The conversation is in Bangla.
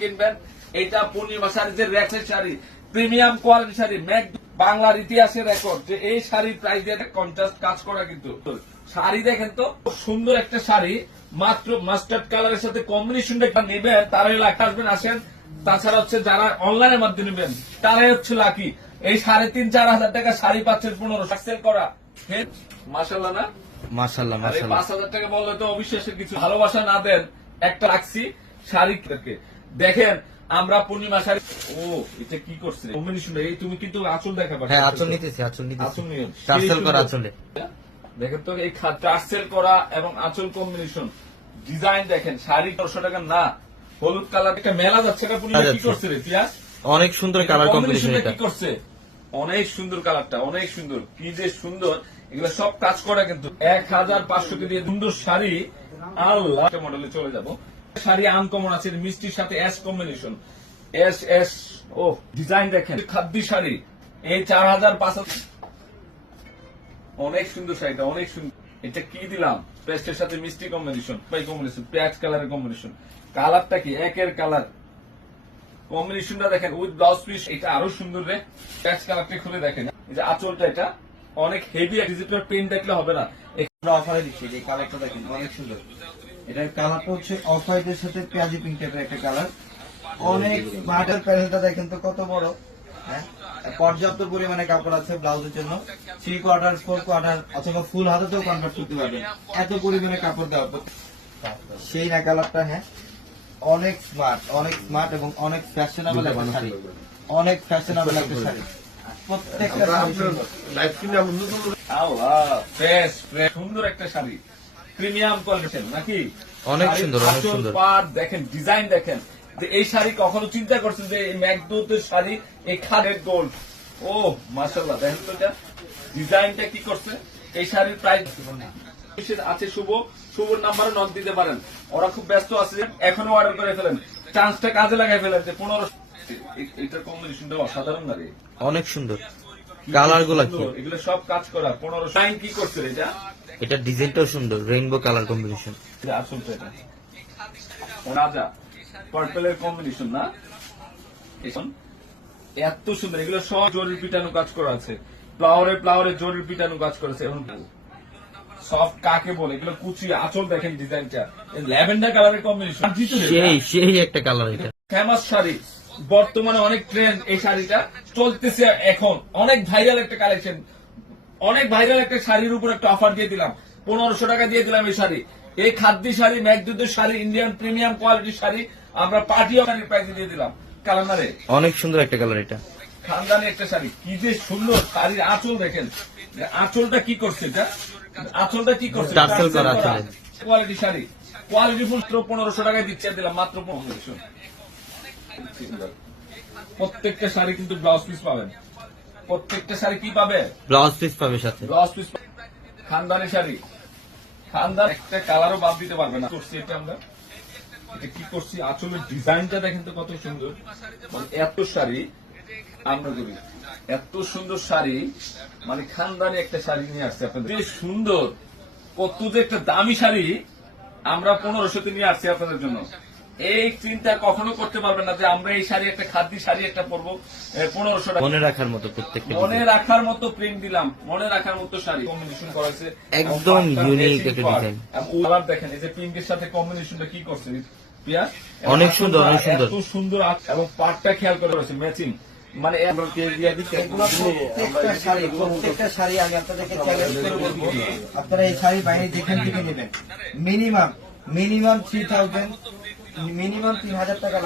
কিনবেন। এটা পূর্ণিমা শাড়ি যে রেক্সের শাড়ি প্রিমিয়াম কোয়ালিটি শাড়ি ম্যাক বাংলার ইতিহাসের রেকর্ড যে এই শাড়ির প্রাইস দিয়ে কন্ট্রাস্ট কাজ করা কিন্তু। শাড়ি দেখেন তো সুন্দর একটা শাড়ি মাত্র মাস্টার্ড কালারের সাথে কম্বিনেশনটা একটা নেবেন তারাই লাখ আসবেন আসেন। তাছাড়া হচ্ছে যারা অনলাইনের মাধ্যমে নেবেন তারাই হচ্ছে লাকি এই সাড়ে তিন চার হাজার টাকা শাড়ি পাচ্ছেন পনেরো সেল করা। মাসাল্লাহ না? মাশাল্লাহ আর পাঁচ হাজার টাকা বললে তো অবিশ্বাসের কিছু। ভালোবাসা না দেন একটা রাখছি শাড়ি দেখেন আমরা পূর্ণিমা শাড়ি ও এটা কি করছে? কম্বিনেশন এই তুমি কিন্তু আঁচল দেখাবা। হ্যাঁ আচল নিতেছি আচল নিতেছি। আঁচল নিয়ে টার্সেল করা আচলে। দেখেন তো এই টার্সেল করা এবং আঁচল কম্বিনেশন ডিজাইন দেখেন শাড়ি চারশো টাকা না হলুদ কালার একটা মেলা যাচ্ছে এটা পূর্ণিমা কি করছে রে পিয়াস অনেক সুন্দর কালার কম্বিনেশন এটা। কি করছে? অনেক সুন্দর কালারটা অনেক সুন্দর। কি যে সুন্দর এগুলো সব কাজ করা কিন্তু। এক হাজার পাঁচশো কে দিয়ে সুন্দর শাড়ি। আল্লাহ মডেলে চলে যাব। শাড়ি আনকমন আছে মিষ্টির সাথে এস কম্বিনেশন এস এস ও ডিজাইন দেখেন। খাদ্যি শাড়ি, এই চার হাজার পাঁচ অনেক সুন্দর শাড়িটা, অনেক সুন্দর। এটা কি দিলাম? পেস্টের সাথে মিষ্টি কম্বিনেশন কম্বিনেশন পেঁয়াজ কালারের কম্বিনেশন কালারটা কি? একের কালার কম্বিনেশনটা দেখেন উইথ ব্লাউজ পিস এটা আরও সুন্দর রে। পেঁয়াজ কালারটা খুলে দেখেন। এই যে আঁচলটা এটা, অনেক হেভি ডিজিটাল প্রিন্ট দেখলে হবে না। আমরা অফারে দিচ্ছি, এই কালারটা দেখেন, অনেক সুন্দর। এটার কালারটা হচ্ছে অফ হোয়াইটের সাথে পেঁয়াজি পিঙ্ক টাইপের একটা কালার অনেক মাঠের প্যানেলটা দেখেন তো কত বড়? হ্যাঁ? পর্যাপ্ত পরিমাণে কাপড় আছে ব্লাউজের জন্য। থ্রি কোয়ার্টার ফোর কোয়ার্টার অথবা ফুল হাতেতেও কনভার্ট করতে পারবেন এত পরিমাণে কাপড় দেওয়া সেই না কালারটা হ্যাঁ? অনেক স্মার্ট অনেক স্মার্ট এবং অনেক ফ্যাশনেবল একটা শাড়ি। অনেক ফ্যাশনেবল একটা শাড়ি। প্রত্যেকটা সুন্দর একটা শাড়ি। প্রিমিয়াম কোয়ালিটি নাকি? অনেক সুন্দর, অনেক সুন্দর। পাড় দেখেন ডিজাইন দেখেন যে এই শাড়ি কখনো চিন্তা করছেন যে এই ম্যাকডোতের শাড়ি এই খাদের গোল্ড ও মাশাল্লাহ দেখেন তো এটা। ডিজাইনটা কি করছে? এই শাড়ির প্রাইস আছে শুভ শুভর নাম্বারে নক দিতে পারেন। ওরা খুব ব্যস্ত আছে এখনও অর্ডার করে ফেলেন। চান্সটা কাজে লাগাই ফেলেন যে পনেরো এটার কম্বিনেশনটা অসাধারণ লাগে। অনেক সুন্দর। কালারগুলা কি? এগুলো সব কাজ করা। পনেরো সাইন কি করছে এটা? এটা ডিজাইনটাও সুন্দর রেইনবো কালার কম্বিনেশন এটা আসলটা এটা। রাজা পার্পেলের কম্বিনেশন না? এত সুন্দর এগুলো সব জরির পিটানো কাজ করা আছে। ফ্লাওয়ারে ফ্লাওয়ারে জরির পিটানো কাজ করেছে এখন সফট কাকে বলে? এগুলো কুচি আঁচল দেখেন ডিজাইনটা ল্যাভেন্ডার কালারের কম্বিনেশন সেই সেই একটা কালার এটা। ফেমাস শাড়ি। বর্তমানে অনেক ট্রেন্ড এই শাড়িটা চলতেছে এখন। অনেক ভাইরাল একটা কালেকশন অনেক ভাইরাল একটা শাড়ির উপর একটা অফার দিয়ে দিলাম। পনেরোশো টাকা দিয়ে দিলাম এই শাড়ি। এই খাদ্য শাড়ি ম্যাকদুদের শাড়ি ইন্ডিয়ান প্রিমিয়াম কোয়ালিটির শাড়ি আমরা পার্টি শাড়ির প্রাইসে দিয়ে দিলাম। কালামারে অনেক সুন্দর একটা কালার এটা। খানদানি একটা শাড়ি। কি যে সুন্দর শাড়ির আঁচল দেখেন। আঁচলটা কি করছে এটা? আঁচলটা কি করছে। কোয়ালিটি শাড়ি। কোয়ালিটি ফুল পনেরোশো টাকায় দিচ্ছে দিলাম মাত্র পনেরোশো। প্রত্যেকটা শাড়ি কিন্তু ব্লাউজ পিস পাবেন। প্রত্যেকটা শাড়ি কি পাবে? ব্লাউজ পিস পাবে সাথে। ব্লাউজ পিস খানদানি শাড়ি। খানদান একটা কালারও বাদ দিতে পারবে না। করছি এটা আমরা। এটা কি করছি? আঁচলের ডিজাইনটা দেখেন তো কত সুন্দর। মানে এত শাড়ি আমরা করি। এত সুন্দর শাড়ি মানে খানদানি একটা শাড়ি নিয়ে আসছে আপনাদের। বেশ সুন্দর। কত যে একটা দামি শাড়ি আমরা পনেরোশোতে নিয়ে আসছি আপনাদের জন্য। এই চিন্তা কখনো করতে পারবেন না যে আমরা এই শাড়ি একটা খাদ্য শাড়ি একটা পরবো পনেরোশো টাকা। মনে রাখার মতো প্রত্যেকটা মনে রাখার মতো প্রিন্ট দিলাম মনে রাখার মতো শাড়ি। কম্বিনেশন করা হয়েছে। একদম matching একটা design। কালার দেখেন এই যে পিঙ্কের সাথে কম্বিনেশনটা কি করছে? পিয়া অনেক সুন্দর, অনেক সুন্দর। এত সুন্দর এবং পার্টটা খেয়াল করে রয়েছে ম্যাচিং মানে এগুলো শাড়ি প্রত্যেকটা শাড়ি আমি আপনাদেরকে চ্যালেঞ্জ করে বলব। আপনারা এই শাড়ি বাইরে যেখান থেকে নেবেন minimum minimum three thousand minimum তিন হাজার টাকা